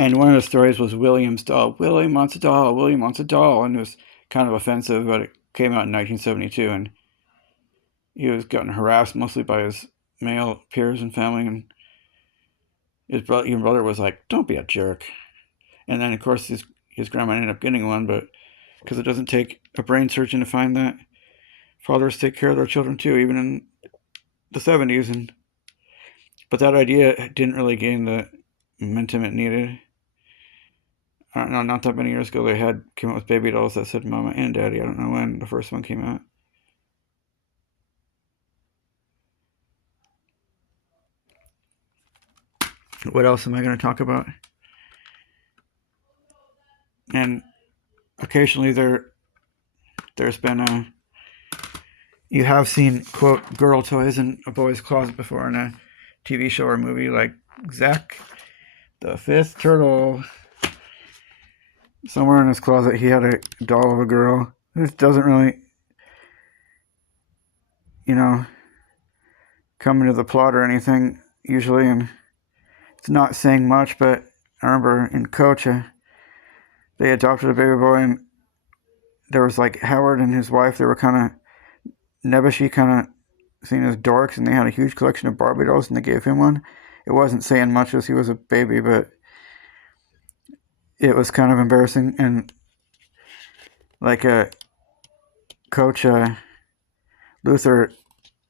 And one of the stories was William's doll. William wants a doll. William wants a doll, and it was kind of offensive, but it came out in 1972, and he was getting harassed mostly by his male peers and family, and his brother was like, "Don't be a jerk." And then, of course, his grandma ended up getting one, but because it doesn't take a brain surgeon to find that fathers take care of their children too, even in the 70s. And but that idea didn't really gain the momentum it needed. I don't know, not that many years ago, they came out with baby dolls that said "Mama" and "Daddy." I don't know when the first one came out. What else am I going to talk about? And occasionally there's been a you have seen quote girl toys in a boy's closet before in a TV show or movie, like Zack the Fifth Turtle. Somewhere in his closet, he had a doll of a girl. This doesn't really, you know, come into the plot or anything usually, and it's not saying much. But I remember in Coach, they adopted a baby boy, and there was like Howard and his wife. They were kind of nebbishy, kind of seen as dorks, and they had a huge collection of Barbie dolls, and they gave him one. It wasn't saying much as he was a baby, but it was kind of embarrassing. And like Coach Luther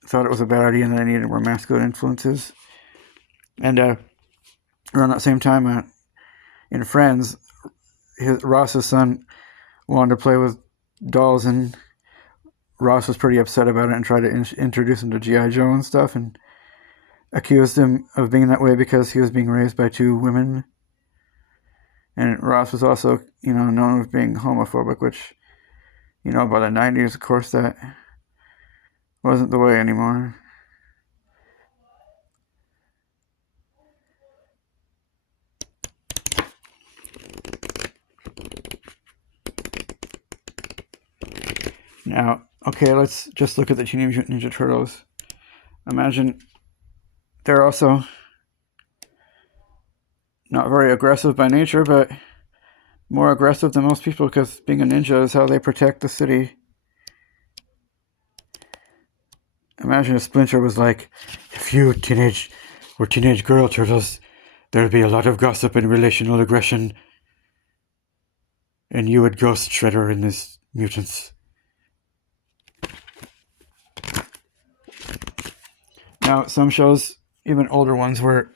thought it was a bad idea and that I needed more masculine influences. And around that same time, in Friends, Ross's son wanted to play with dolls, and Ross was pretty upset about it and tried to introduce him to G.I. Joe and stuff, and accused him of being that way because he was being raised by two women. And Ross was also, known as being homophobic, which, by the 90s, of course, that wasn't the way anymore. Now, okay, let's just look at the Teenage Mutant Ninja Turtles. Imagine they're also not very aggressive by nature, but more aggressive than most people because being a ninja is how they protect the city. Imagine if Splinter was like, if you were teenage girl turtles, there'd be a lot of gossip and relational aggression, and you would ghost Shredder and his mutants. Now, some shows, even older ones, were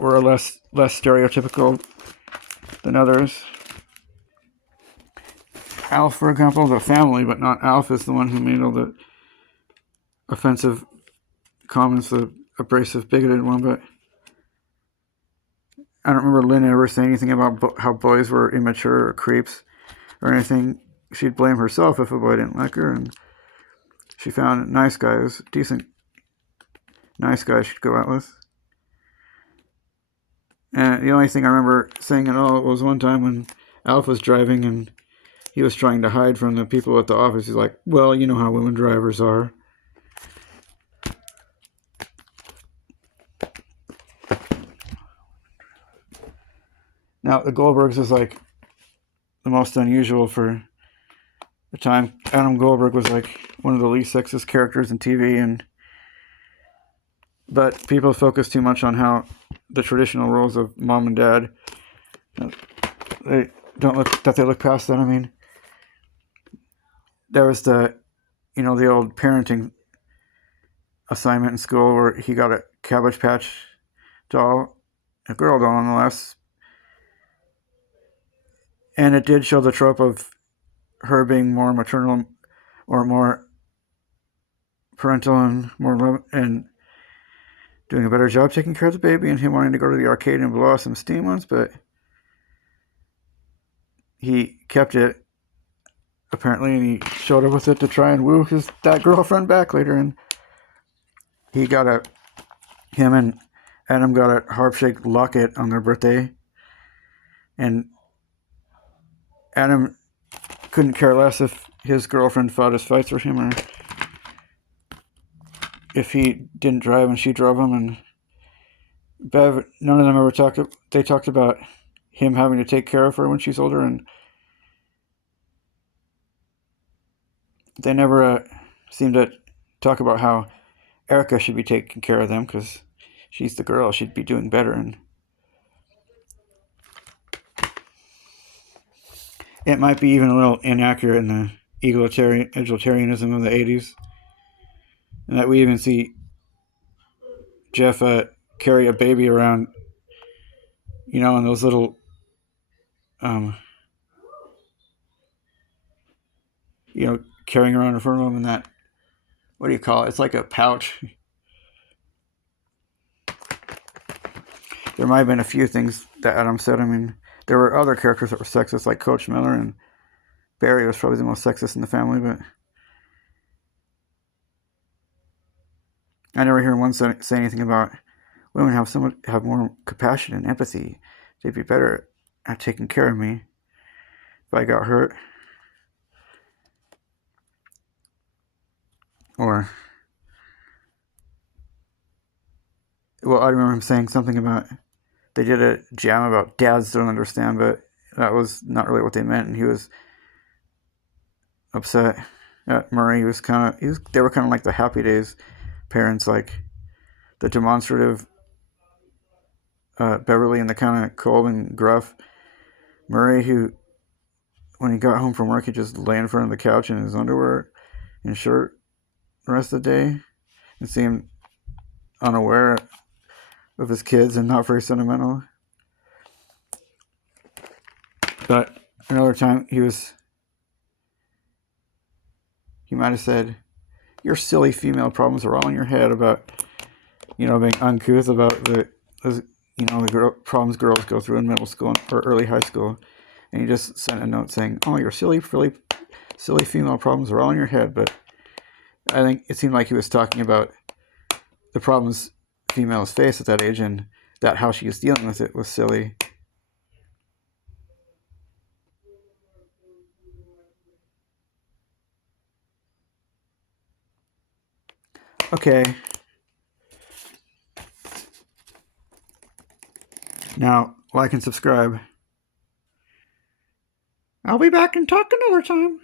less stereotypical than others. Alf, for example, the family, but not Alf is the one who made all the offensive comments, the abrasive, bigoted one. But I don't remember Lynn ever saying anything about how boys were immature or creeps or anything. She'd blame herself if a boy didn't like her, and she found nice guys, decent nice guys she'd go out with. And the only thing I remember saying at all was one time when Alf was driving and he was trying to hide from the people at the office. He's like, well, you know how women drivers are. Now, the Goldbergs is like the most unusual for the time. Adam Goldberg was like one of the least sexist characters in TV, but people focus too much on how the traditional roles of mom and dad, they look past that. I mean, there was the old parenting assignment in school where he got a Cabbage Patch doll, a girl doll nonetheless, and it did show the trope of her being more maternal or more parental and more love and doing a better job taking care of the baby, and him wanting to go to the arcade and blow off some steam once, but he kept it apparently, and he showed up with it to try and woo that girlfriend back later, and him and Adam got a harp-shaped locket on their birthday, and Adam couldn't care less if his girlfriend fought his fights for him or if he didn't drive and she drove him, and Bev, none of them ever talked. They talked about him having to take care of her when she's older, and they never seemed to talk about how Erica should be taking care of them because she's the girl. She'd be doing better, and it might be even a little inaccurate in the egalitarianism of the '80s, and that we even see Jeff carry a baby around, in those little, um, carrying around in front of him in that, what do you call it? It's like a pouch. There might have been a few things that Adam said. I mean, there were other characters that were sexist, like Coach Miller, and Barry was probably the most sexist in the family, but I never hear one say anything about women have more compassion and empathy. They'd be better at taking care of me if I got hurt. Or, well, I remember him saying something about they did a jam about dads don't understand, but that was not really what they meant, and he was upset at Murray. They were kind of like the Happy Days parents, like the demonstrative Beverly and the kind of cold and gruff Murray, who, when he got home from work, he just lay in front of the couch in his underwear and shirt the rest of the day and seemed unaware of his kids and not very sentimental. But another time he might have said, "Your silly female problems are all in your head," about being uncouth about the problems girls go through in middle school or early high school, and he just sent a note saying, "Oh, your silly female problems are all in your head." But I think it seemed like he was talking about the problems females face at that age, and that how she was dealing with it was silly. Okay. Now, like and subscribe. I'll be back and talk another time.